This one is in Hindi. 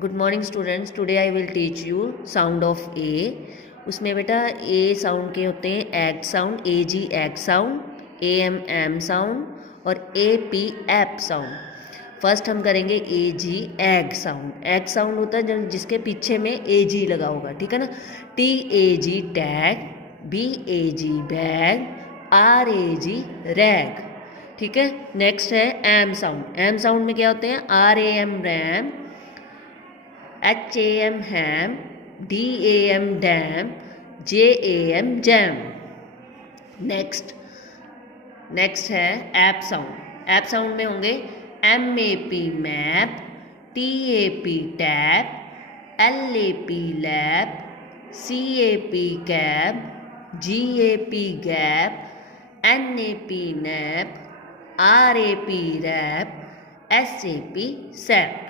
Good morning students, today I will teach you sound of A. उसमें बेटा ए साउंड के होते हैं ag sound, A G ag sound, A M sound और A P ap sound. First हम करेंगे A G ag sound. Ag sound होता है जिसके पीछे में ए जी लगा होगा, ठीक है ना। T A G tag, B A G bag, R A G rag, ठीक है। नेक्स्ट है एम साउंड। एम साउंड में क्या होते हैं R A M ram, H A M ham, D A M dam, J A M jam. Next है ऐप साउंड। ऐप साउंड में होंगे M A P map, T A P tap, L A P lab, C A P cab, G A P gap, N A P nap, R A P rap, S A P SAP.